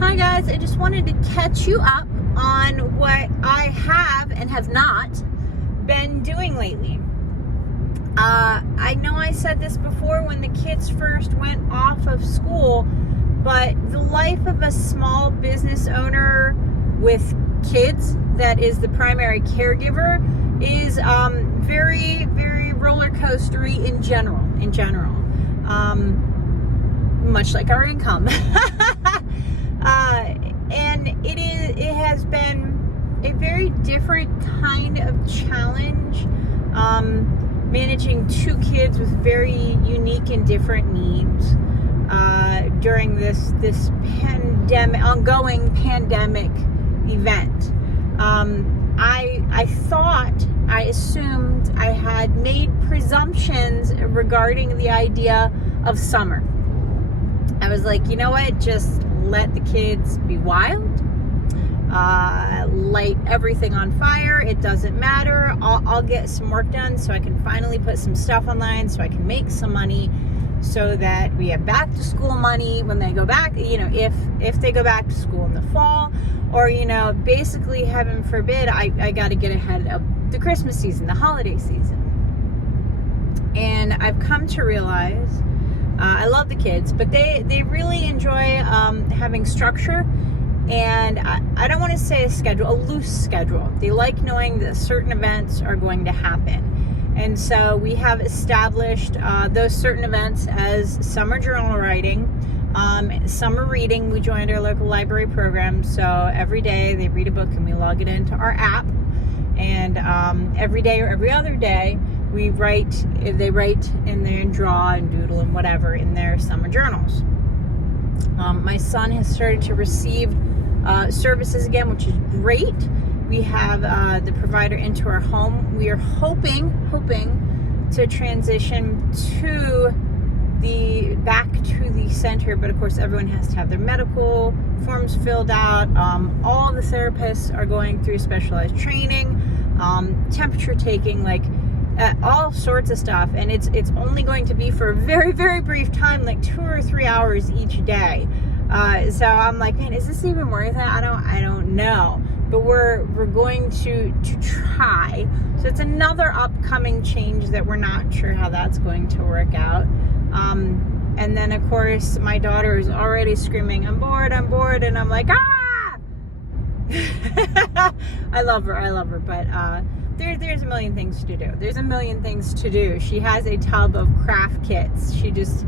Hi guys, I just wanted to catch you up on what I have and have not been doing lately. I know I said this before when the kids first went off of school, but the life of a small business owner with kids that is the primary caregiver is very, very roller coastery in general. Much like our income. And it has been a very different kind of challenge, managing two kids with very unique and different needs during this ongoing pandemic event. I assumed I had made presumptions regarding the idea of summer. I was like, you know what, just let the kids be wild, light everything on fire, it doesn't matter, I'll get some work done so I can finally put some stuff online so I can make some money so that we have back to school money when they go back, if they go back to school in the fall, or, basically, heaven forbid, I got to get ahead of the Christmas season, the holiday season. And I've come to realize I love the kids, but they really enjoy having structure, and I don't want to say a loose schedule. They like knowing that certain events are going to happen. And so we have established those certain events as summer journal writing, summer reading. We joined our local library program, so every day they read a book and we log it into our app. And every day or every other day, they write in there and draw and doodle and whatever in their summer journals. My son has started to receive services again, which is great. We have the provider into our home. We are hoping to transition back to the center, but of course everyone has to have their medical forms filled out. All the therapists are going through specialized training, temperature taking, all sorts of stuff, and it's only going to be for a very, very brief time, like 2 or 3 hours each day. So I'm like, man, is this even worth it? I don't know, but we're going to try. So it's another upcoming change that we're not sure how that's going to work out. And then of course my daughter is already screaming, I'm bored, and I'm like, ah! I love her, but there's a million things to do. She has a tub of craft kits. She just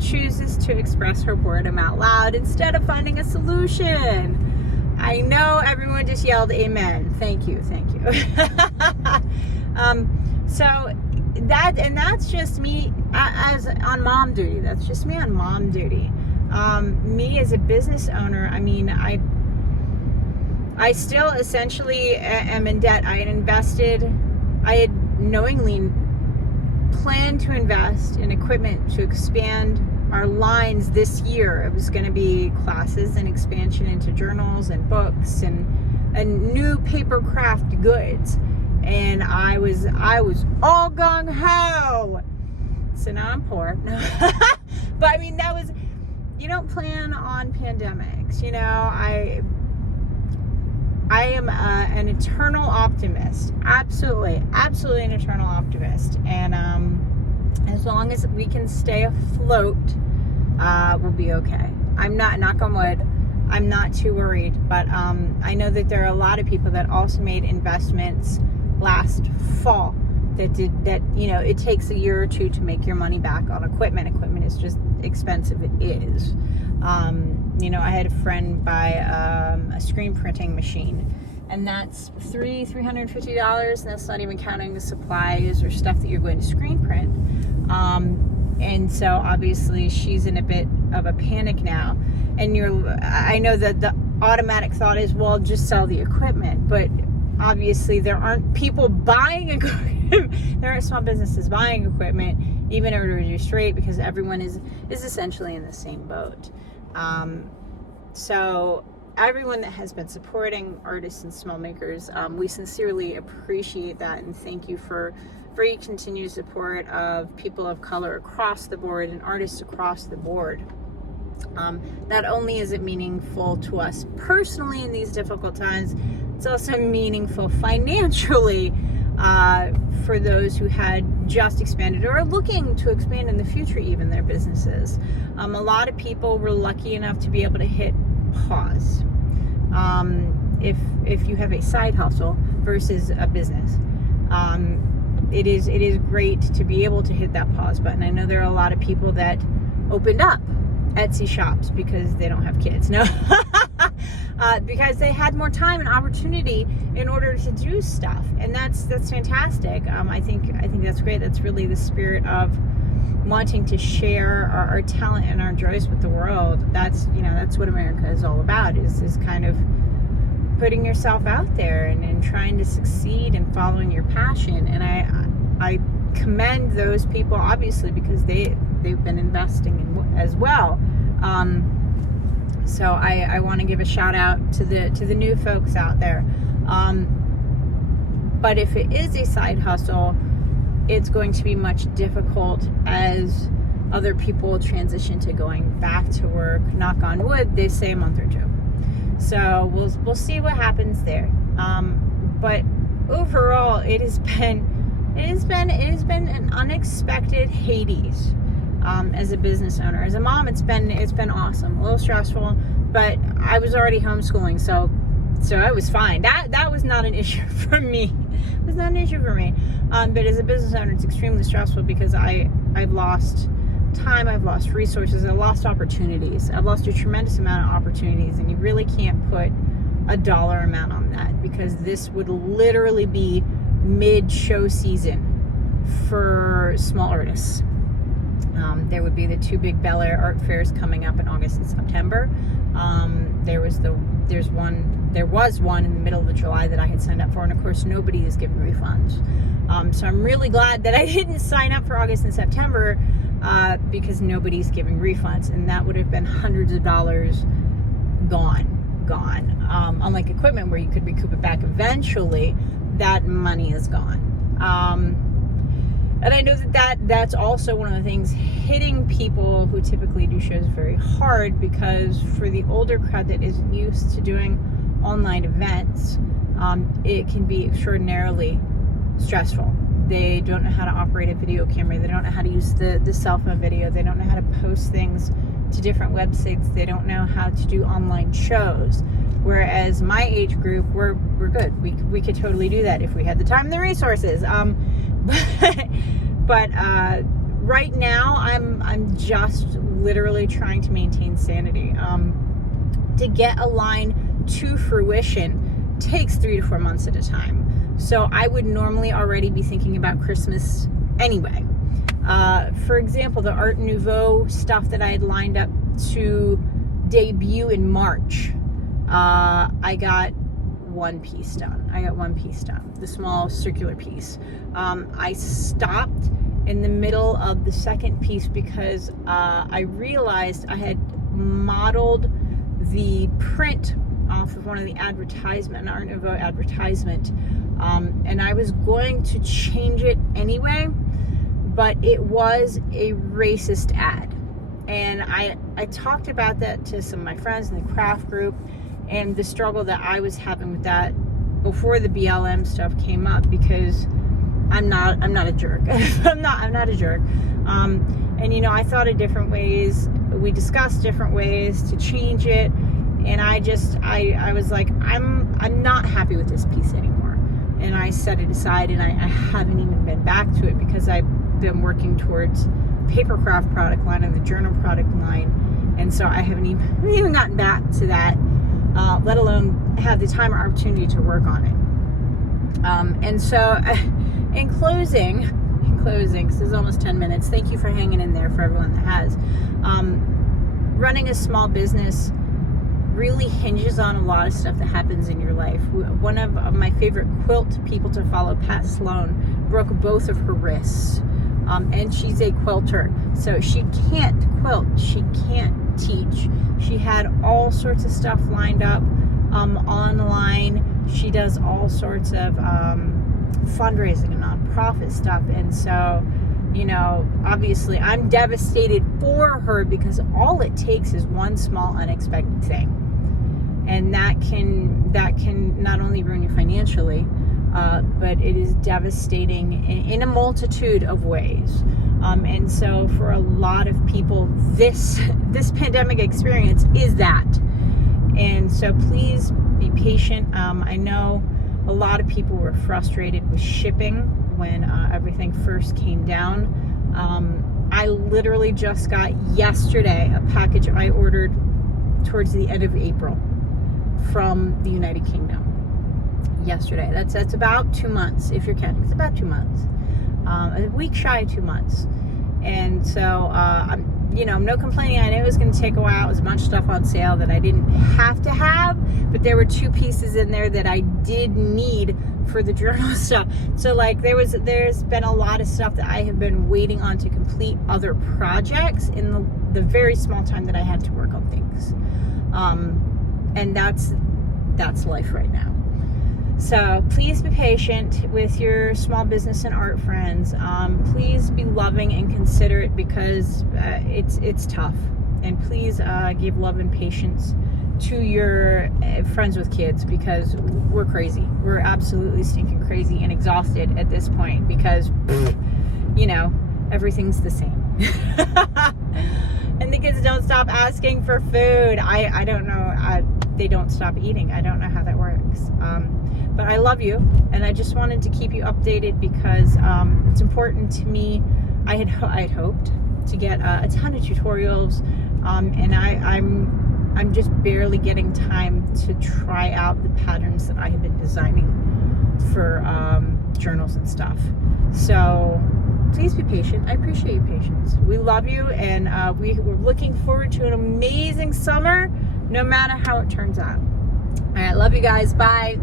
chooses to express her boredom out loud instead of finding a solution. I know everyone just yelled amen. Thank you. So that's just me as on mom duty. That's just me on mom duty. Me as a business owner, I still essentially am in debt. I had knowingly planned to invest in equipment to expand our lines this year. It was going to be classes and expansion into journals and books and new paper craft goods. And I was all gung-ho. So now I'm poor. But that was, you don't plan on pandemics. I am an eternal optimist. Absolutely an eternal optimist. And as long as we can stay afloat, we'll be okay. I'm not, knock on wood, I'm not too worried. But I know that there are a lot of people that also made investments last fall that it takes a year or two to make your money back on equipment. Equipment is just expensive. It is. I had a friend buy a screen printing machine, and that's $350, and that's not even counting the supplies or stuff that you're going to screen print. And so obviously she's in a bit of a panic now. And I know that the automatic thought is, well, just sell the equipment, but obviously there aren't people buying equipment. There aren't small businesses buying equipment, even at a reduced rate, because everyone is essentially in the same boat. So everyone that has been supporting artists and small makers, we sincerely appreciate that, and thank you for your continued support of people of color across the board and artists across the board. Not only is it meaningful to us personally in these difficult times, it's also meaningful financially for those who had just expanded or are looking to expand in the future, even their businesses. A lot of people were lucky enough to be able to hit pause. If you have a side hustle versus a business, it is great to be able to hit that pause button. I know there are a lot of people that opened up Etsy shops because they don't have kids. No, because they had more time and opportunity in order to do stuff, and that's fantastic. I think that's great. That's really the spirit of wanting to share our talent and our joys with the world. That's what America is all about. Is kind of putting yourself out there and trying to succeed and following your passion. And I commend those people, obviously, because they've been investing in as well. So I want to give a shout out to the new folks out there. But if it is a side hustle, it's going to be much difficult as other people transition to going back to work. Knock on wood, they say a month or two. So we'll see what happens there. But overall, it has been an unexpected Hades. As a business owner, as a mom, it's been awesome. A little stressful, but I was already homeschooling, so I was fine. That was not an issue for me. It was not an issue for me. But as a business owner, it's extremely stressful because I've lost time, I've lost resources, I've lost opportunities. I've lost a tremendous amount of opportunities, and you really can't put a dollar amount on that, because this would literally be mid-show season for small artists. There would be the two big Bel Air art fairs coming up in August and September. There was one in the middle of July that I had signed up for, and of course nobody is giving refunds. So I'm really glad that I didn't sign up for August and September because nobody's giving refunds, and that would have been hundreds of dollars gone. Unlike equipment where you could recoup it back eventually, that money is gone. And I know that's also one of the things hitting people who typically do shows very hard, because for the older crowd that isn't used to doing online events, it can be extraordinarily stressful. They don't know how to operate a video camera. They don't know how to use the cell phone video. They don't know how to post things to different websites. They don't know how to do online shows. Whereas my age group, we're good. We could totally do that if we had the time and the resources. But right now, I'm just literally trying to maintain sanity. To get a line to fruition takes 3 to 4 months at a time. So I would normally already be thinking about Christmas anyway. For example, the Art Nouveau stuff that I had lined up to debut in March, I got one piece done. The small circular piece. I stopped in the middle of the second piece because I realized I had modeled the print off of one of the advertisement, an Art Nouveau advertisement, and I was going to change it anyway, but it was a racist ad. And I talked about that to some of my friends in the craft group, and the struggle that I was having with that before the BLM stuff came up, because I'm not a jerk. I'm not a jerk. And I thought of different ways. We discussed different ways to change it, and I was like, I'm not happy with this piece anymore. And I set it aside, and I haven't even been back to it, because I've been working towards papercraft product line and the journal product line, and so I haven't even gotten back to that, let alone have the time or opportunity to work on it. And so in closing, because this is almost 10 minutes, thank you for hanging in there for everyone that has. Running a small business really hinges on a lot of stuff that happens in your life. One of my favorite quilt people to follow, Pat Sloan, broke both of her wrists. And she's a quilter, so she can't quilt, she can't teach. She had all sorts of stuff lined up online. She does all sorts of fundraising and nonprofit stuff, and so you know, obviously I'm devastated for her, because all it takes is one small unexpected thing, and that can not only ruin you financially, but it is devastating in a multitude of ways. And so for a lot of people, this pandemic experience is that. And so please be patient. I know a lot of people were frustrated with shipping when everything first came down. I literally just got yesterday a package I ordered towards the end of April from the United Kingdom. Yesterday. That's about 2 months, if you're counting. It's about 2 months. A week shy of 2 months. And so, I'm no complaining. I know it was going to take a while. It was a bunch of stuff on sale that I didn't have to have, but there were 2 pieces in there that I did need for the journal stuff. So like there's been a lot of stuff that I have been waiting on to complete other projects in the very small time that I had to work on things. And that's life right now. So please be patient with your small business and art friends. Please be loving and considerate, because it's tough. And please give love and patience to your friends with kids, because we're crazy. We're absolutely stinking crazy and exhausted at this point, because, everything's the same. And the kids don't stop asking for food. I don't know. They don't stop eating. I don't know how that works. But I love you, and I just wanted to keep you updated, because it's important to me. I had hoped to get a ton of tutorials, and I'm just barely getting time to try out the patterns that I have been designing for journals and stuff. So please be patient. I appreciate your patience. We love you, and we're looking forward to an amazing summer, no matter how it turns out. All right, love you guys. Bye.